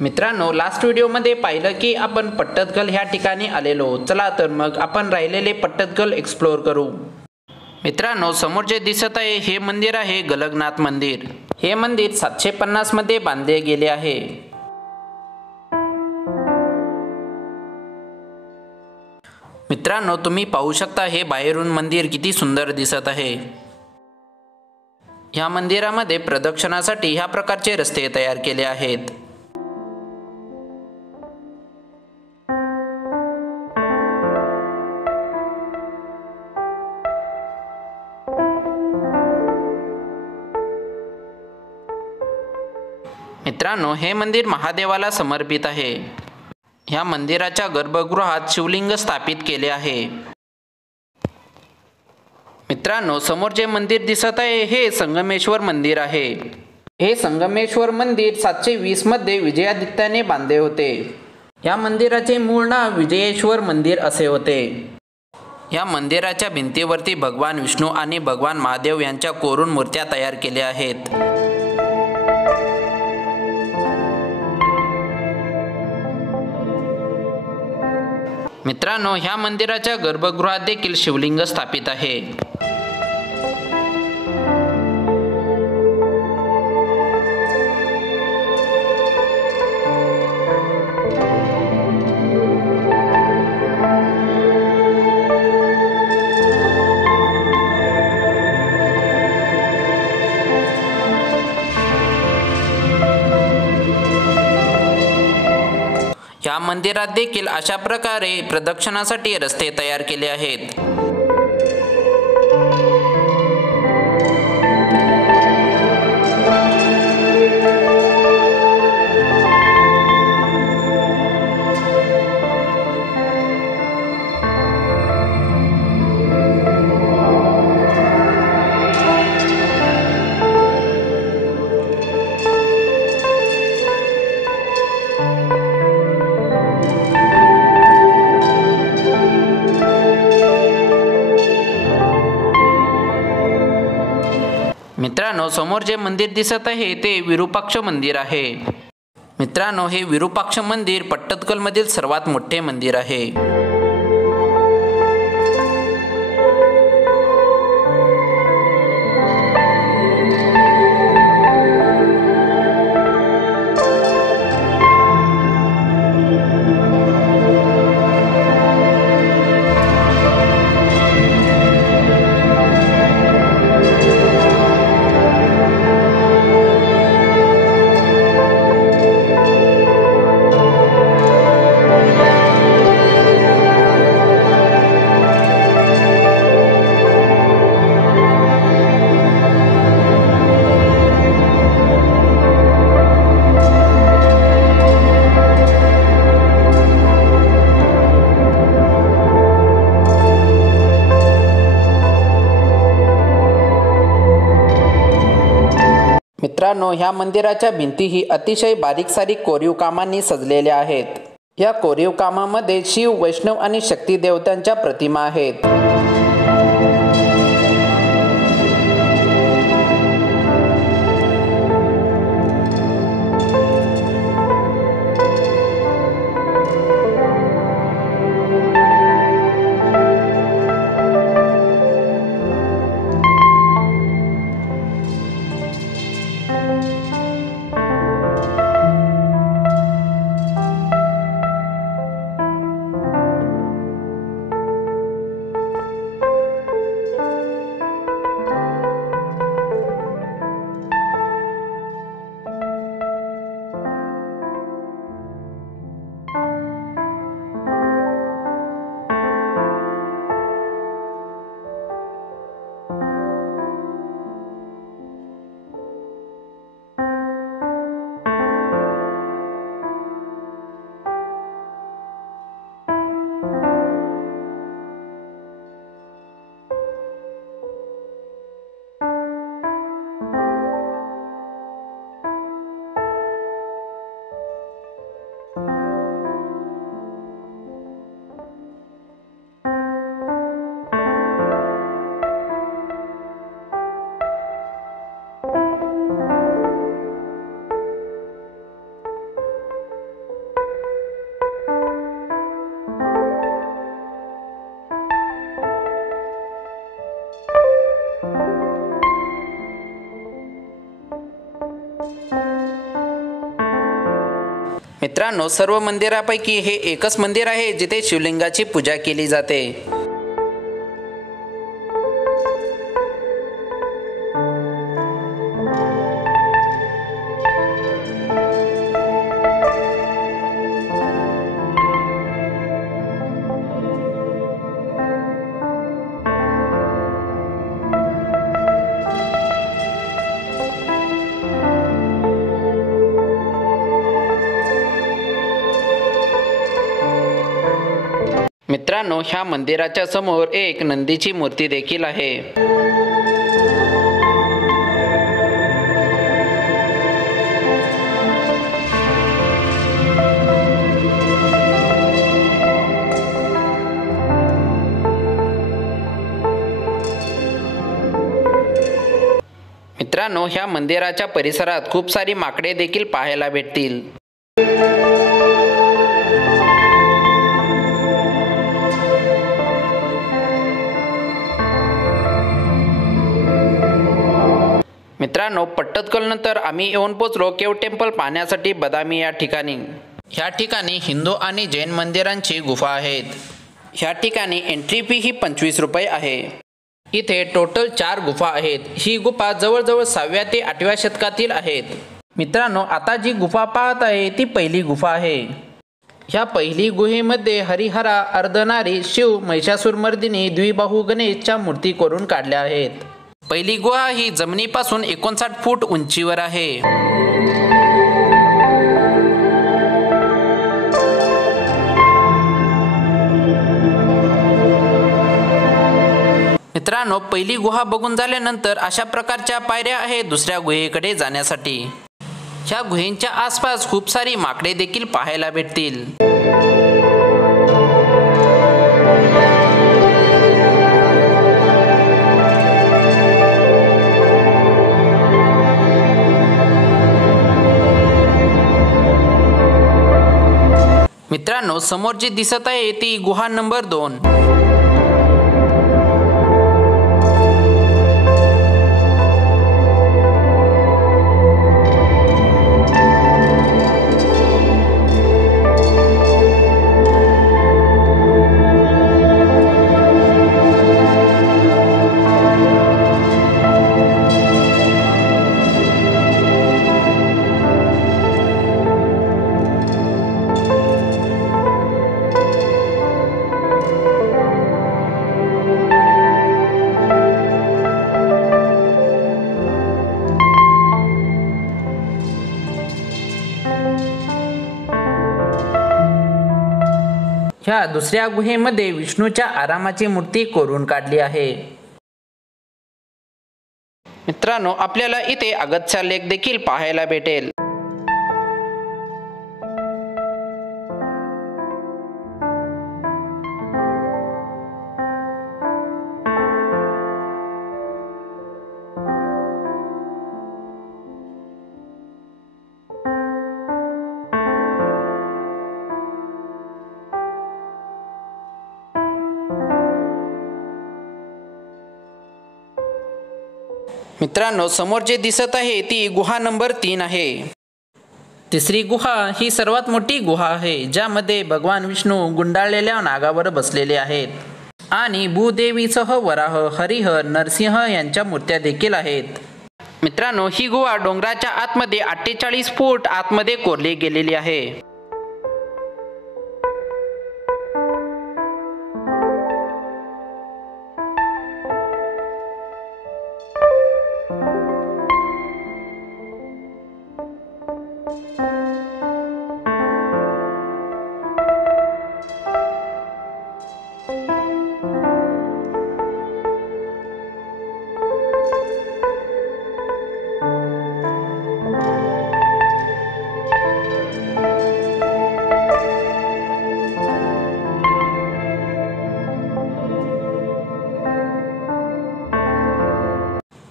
मित्रांनो, लास्ट व्हिडिओमध्ये पाहिलं की आपण पट्टदकल ह्या ठिकाणी आलेलो. चला तर मग आपण राहिलेले पट्टदकल एक्सप्लोअर करू. मित्रांनो, समोर जे दिसत आहे हे मंदिर आहे गलगनाथ मंदिर. हे मंदिर 750 मध्ये बांधले गेले आहे. मित्रांनो, तुम्ही पाहू शकता हे बाहेरून मंदिर किती सुंदर दिसत आहे. ह्या मंदिरामध्ये प्रदक्षिणासाठी ह्या प्रकारचे रस्ते तयार केले आहेत. मित्रांनो, हे मंदिर महादेवाला समर्पित आहे. ह्या मंदिराच्या गर्भगृहात शिवलिंग स्थापित केले आहे. मित्रांनो, समोर जे मंदिर दिसत आहे हे संगमेश्वर मंदिर आहे. हे संगमेश्वर मंदिर 720 मध्ये विजयादित्याने बांधले होते. या मंदिराचे मूळ नाव विजयेश्वर मंदिर असे होते. या मंदिराच्या भिंतीवरती भगवान विष्णू आणि भगवान महादेव यांच्या कोरून मूर्त्या तयार केल्या आहेत. मित्रांनो, ह्या मंदिराच्या गर्भगृहात देखील शिवलिंग स्थापित आहे. या मंदिरात देखील अशा प्रकारे प्रदक्षिणासाठी रस्ते तयार केले आहेत. मित्रांनो, समोर जे मंदिर दिसत आहे ते विरूपाक्ष मंदिर आहे. मित्रांनो, हे विरूपाक्ष मंदिर पट्टदकल मधील सर्वात मोठे मंदिर आहे. मित्रांनो, ह्या मंदिराच्या भिंतीही अतिशय बारीक सारीक कोरीव कामांनी सजलेल्या आहेत. या कोरीव कामामध्ये शिव, वैष्णव आणि शक्ती देवतांच्या प्रतिमा आहेत. मित्रांनो, सर्व मंदिरापैकी हे एकच मंदिर आहे जिथे शिवलिंगाची पूजा केली जाते. मित्रांनो, ह्या मंदिराच्या समोर एक नंदीची मूर्ती देखील आहे. मित्रांनो, ह्या मंदिराच्या परिसरात खूप सारी माकडे देखील पाहायला भेटतील. मित्रांनो, पट्टदकलनंतर आम्ही येऊन पोचलो केव टेम्पल पाहण्यासाठी बदामी या ठिकाणी. ह्या ठिकाणी हिंदू आणि जैन मंदिरांची गुफा आहेत. ह्या ठिकाणी एंट्री फी ही 25 रुपये आहे. इथे टोटल 4 गुफा आहेत. ही गुफा जवळजवळ 6व्या ते 8व्या शतकातील आहेत. मित्रांनो, आता जी गुफा पाहत आहे ती पहिली गुफा आहे. ह्या पहिली गुहेमध्ये हरिहरा, अर्धनारी, शिव, महिषासुरमर्दिनी, द्विबाहू गणेशच्या मूर्ती कोरून काढल्या आहेत. पहिली गुहा ही जमिनीपासून 59 फूट उंचीवर आहे. मित्रांनो, पहिली गुहा बघून झाल्यानंतर अशा प्रकारच्या पायऱ्या आहेत दुसऱ्या गुहेकडे जाण्यासाठी. ह्या गुहेच्या आसपास खूप सारी माकडे देखील पाहायला भेटतील. मित्रांनो, समोर जी दिसत आहे ती गुहा नंबर 2. ह्या दुसऱ्या गुहेमध्ये विष्णूच्या आरामाची मूर्ती कोरून काढली आहे. मित्रांनो, आपल्याला इथे अगस्त्य लेक देखील पाहायला भेटेल. मित्रांनो, समोर जे दिसत आहे ती गुहा नंबर 3 आहे. तिसरी गुहा ही सर्वात मोठी गुहा आहे, ज्यामध्ये भगवान विष्णू गुंडाळलेल्या नागावर बसलेले आहेत आणि भूदेवीसह वराह, हरिहर, नरसिंह यांच्या मूर्त्या देखील आहेत. मित्रांनो, ही गुहा डोंगराच्या आतमध्ये 48 फूट आतमध्ये कोरली गेलेली आहे.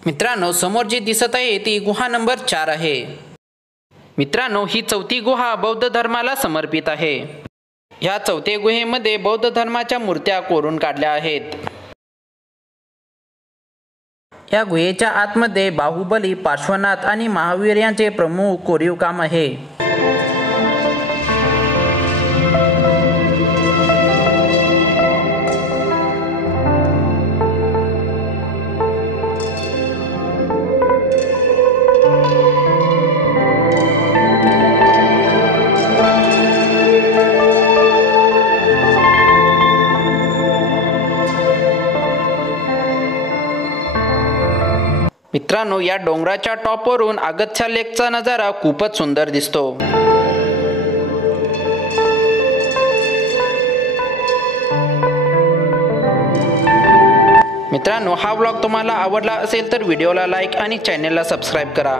मित्रांनो, समोर जी दिसत आहे ती गुहा नंबर 4 आहे. मित्रांनो, ही चौथी गुहा बौद्ध धर्माला समर्पित आहे. ह्या चौथ्या गुहेमध्ये बौद्ध धर्माच्या मूर्त्या कोरून काढल्या आहेत. या गुहेच्या आतमध्ये बाहुबली, पार्श्वनाथ आणि महावीर यांचे प्रमुख कोरीव काम आहे. मित्रांनो, या डोंगराच्या टॉपवरून अगस्त्य लेकचा नजारा खूपच सुंदर दिसतो। मित्रांनो, हा व्लॉग तुम्हाला आवडला असेल तर व्हिडिओला लाईक आणि चॅनलला सबस्क्राईब करा।